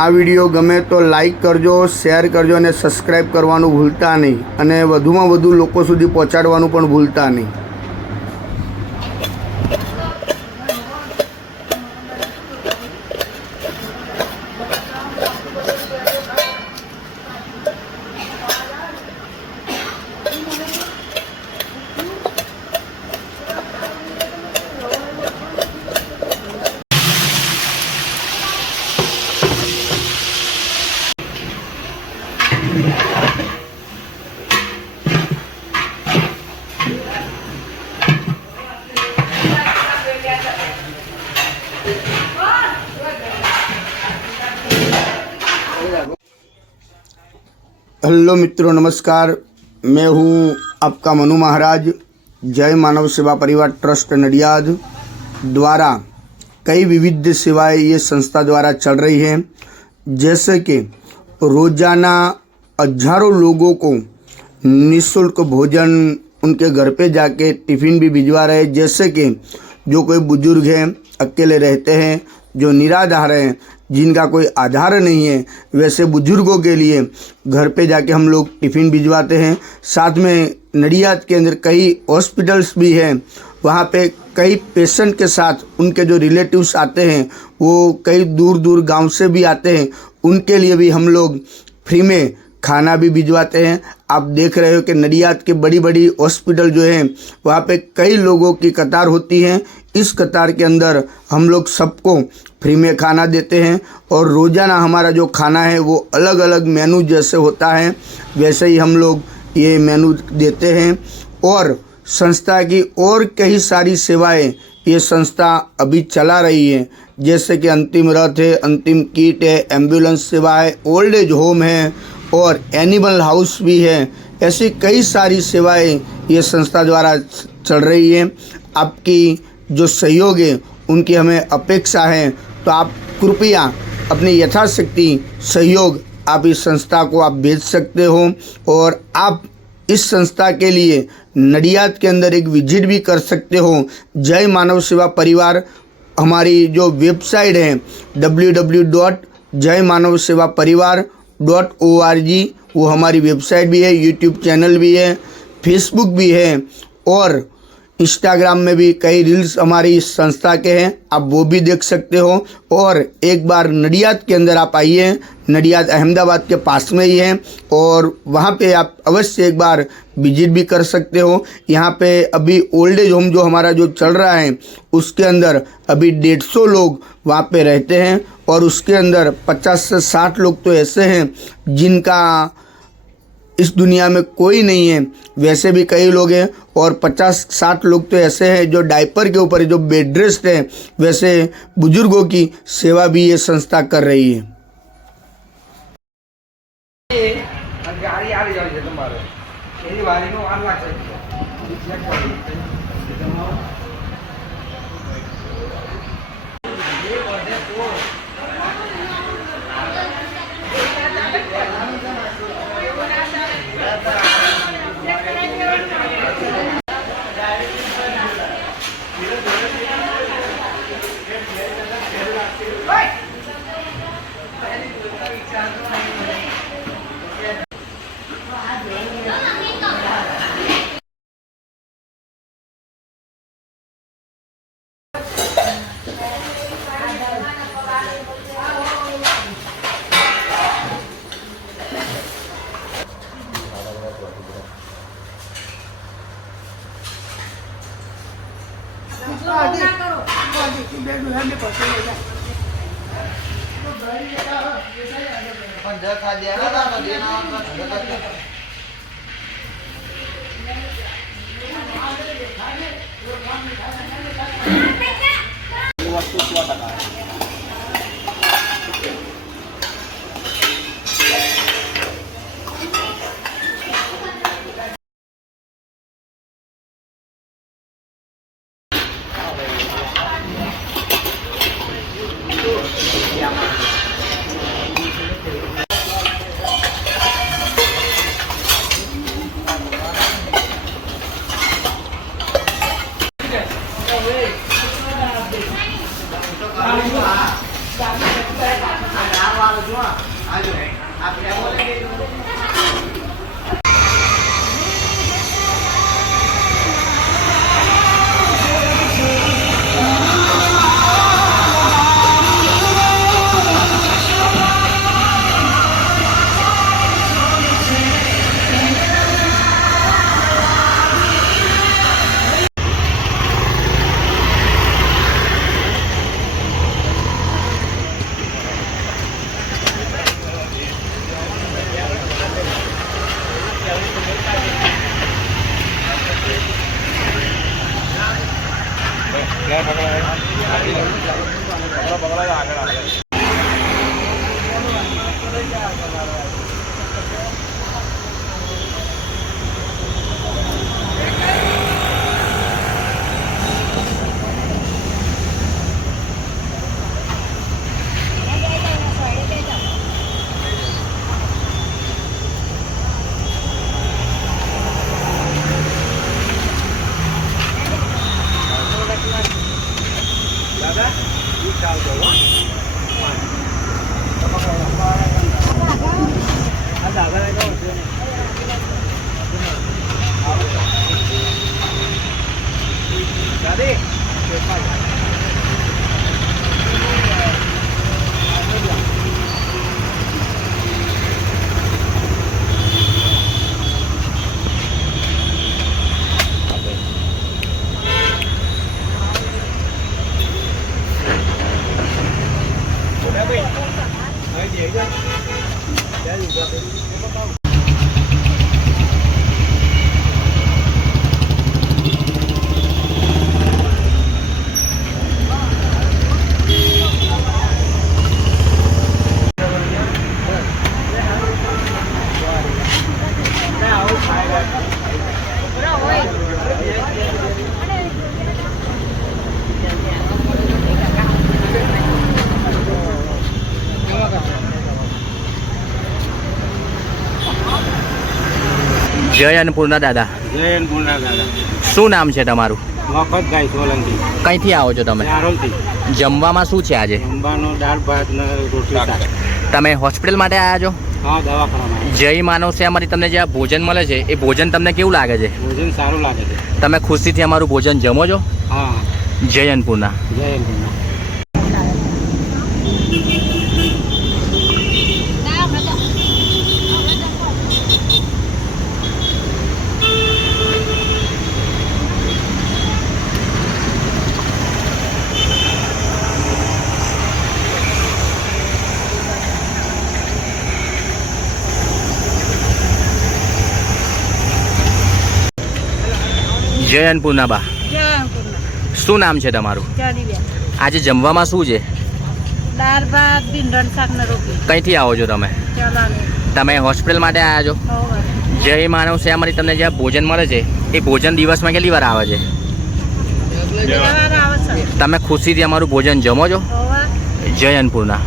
आ video गमे तो like करजो, शेर करजो અને સબસ્ક્રાઈબ કરવાનું ભૂલતા નહીં અને વધુમાં વધુ લોકો સુધી પહોંચાડવાનું પણ ભૂલતા નહીં। हेलो मित्रों, नमस्कार। मैं हूँ आपका मनु महाराज। जय मानव सेवा परिवार ट्रस्ट नडियाद द्वारा कई विविध सेवाएं ये संस्था द्वारा चल रही है, जैसे कि रोजाना हजारों लोगों को निःशुल्क भोजन उनके घर पे जाके टिफ़िन भी भिजवा रहे हैं। जैसे कि जो कोई बुजुर्ग हैं, अकेले रहते हैं, जो निराधार हैं, जिनका कोई आधार नहीं है, वैसे बुजुर्गों के लिए घर पे जाके हम लोग टिफ़िन भिजवाते हैं। साथ में नडियाद के अंदर कई हॉस्पिटल्स भी हैं, वहाँ पे कई पेशेंट के साथ उनके जो रिलेटिव्स आते हैं, वो कई दूर दूर गांव से भी आते हैं, उनके लिए भी हम लोग फ्री में खाना भी भिजवाते हैं। आप देख रहे हो कि नडियाद के बड़ी बड़ी हॉस्पिटल जो है वहाँ पे कई लोगों की कतार होती है। इस कतार के अंदर हम लोग सबको फ्री में खाना देते हैं और रोज़ाना हमारा जो खाना है वो अलग अलग मेनू जैसे होता है वैसे ही हम लोग ये मेनू देते हैं। और संस्था की और कई सारी सेवाएं ये संस्था अभी चला रही है, जैसे कि अंतिम रथ है, अंतिम किट है, एम्बुलेंस सेवा है, ओल्ड एज होम है और एनिमल हाउस भी है। ऐसी कई सारी सेवाएं ये संस्था द्वारा चल रही है। आपकी जो सहयोग है उनकी हमें अपेक्षा है, तो आप कृपया अपनी यथाशक्ति सहयोग आप इस संस्था को आप भेज सकते हो और आप इस संस्था के लिए नडियाद के अंदर एक विजिट भी कर सकते हो। जय मानव सेवा परिवार हमारी जो वेबसाइट है www.jaymanavsevaparivar.org, वो हमारी वेबसाइट भी है, यूट्यूब चैनल भी है, फेसबुक भी है और इंस्टाग्राम में भी कई रील्स हमारी इस संस्था के हैं, आप वो भी देख सकते हो। और एक बार नडियाद के अंदर आप आइए, नडियाद अहमदाबाद के पास में ही है और वहाँ पे आप अवश्य एक बार विजिट भी कर सकते हो। यहाँ पे अभी ओल्ड एज होम जो हमारा जो चल रहा है उसके अंदर अभी 150 लोग वहाँ पे रहते हैं और उसके अंदर 50 से 60 लोग तो ऐसे हैं जिनका इस दुनिया में कोई नहीं है, वैसे भी कई लोग हैं और 50-60 लोग तो ऐसे हैं जो डायपर के ऊपर जो बेड रेस्ट है, वैसे बुजुर्गों की सेवा भी ये संस्था कर रही है। જય અન્નપૂર્ણા દાદા. જય અન્નપૂર્ણા દાદા. શું નામ છે તમારું? મફતભાઈ સોલંકી. કઈથી આવો છો તમે? ચારોલથી. જમવામાં શું છે આજે? જમવાનું દાળ ભાત ને રોટલી શાક. તમે હોસ્પિટલ માટે આવ્યા છો? હા, દવાખાનામાં. જય માનવ સેવામાંથી તમને જે આ ભોજન મળે છે એ ભોજન તમને કેવું લાગે છે? ભોજન સારું લાગે છે. તમે ખુશીથી અમારું ભોજન જમો છો? હા. જય અન્નપૂર્ણા. જય અન્નપૂર્ણા. જય અન્નપૂર્ણા બા. શું નામ છે તમારું? આજે જમવામાં શું છે? દાળ ભાત ભીંડણ શાક ને રોટલી. કઈથી આવો છો તમે? તમે હોસ્પિટલ માટે આવ્યા છો? જય માનવ સેવામાંથી તમને જે આ ભોજન મળે છે એ ભોજન દિવસમાં કેટલી વાર આવે છે? તમે ખુશીથી અમારું ભોજન જમો છો? જય અન્નપૂર્ણા.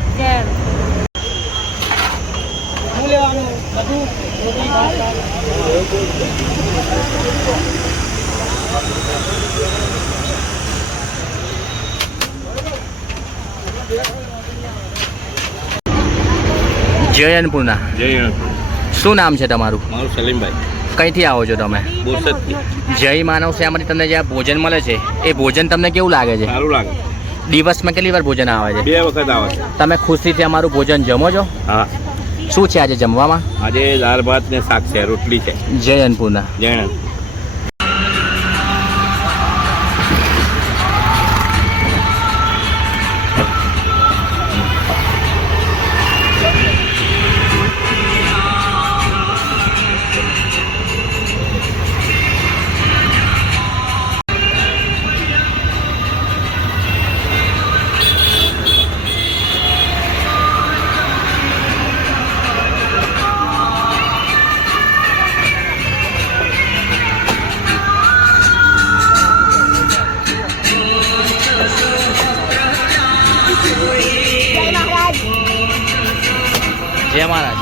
જય અન્નપૂર્ણા. જય અન્નપૂર્ણા. શું નામ છે તમારું? મારું સલીમભાઈ. કઈથી આવો છો તમે? બોરસદથી. જય માનવ સેવામાંથી તમને જે આ ભોજન મળે છે એ ભોજન તમને કેવું લાગે છે? સારું લાગે. દિવસમાં કેટલી વાર ભોજન આવે છે? 2 વખત આવે છે. તમે ખુશીથી અમારું ભોજન જમો છો? હા. શું છે આજે જમવામાં? આજે દાળ ભાત ને શાક છે, રોટલી છે. જય અન્નપૂર્ણા. જય અન્નપૂર્ણા. જય મહારાજ.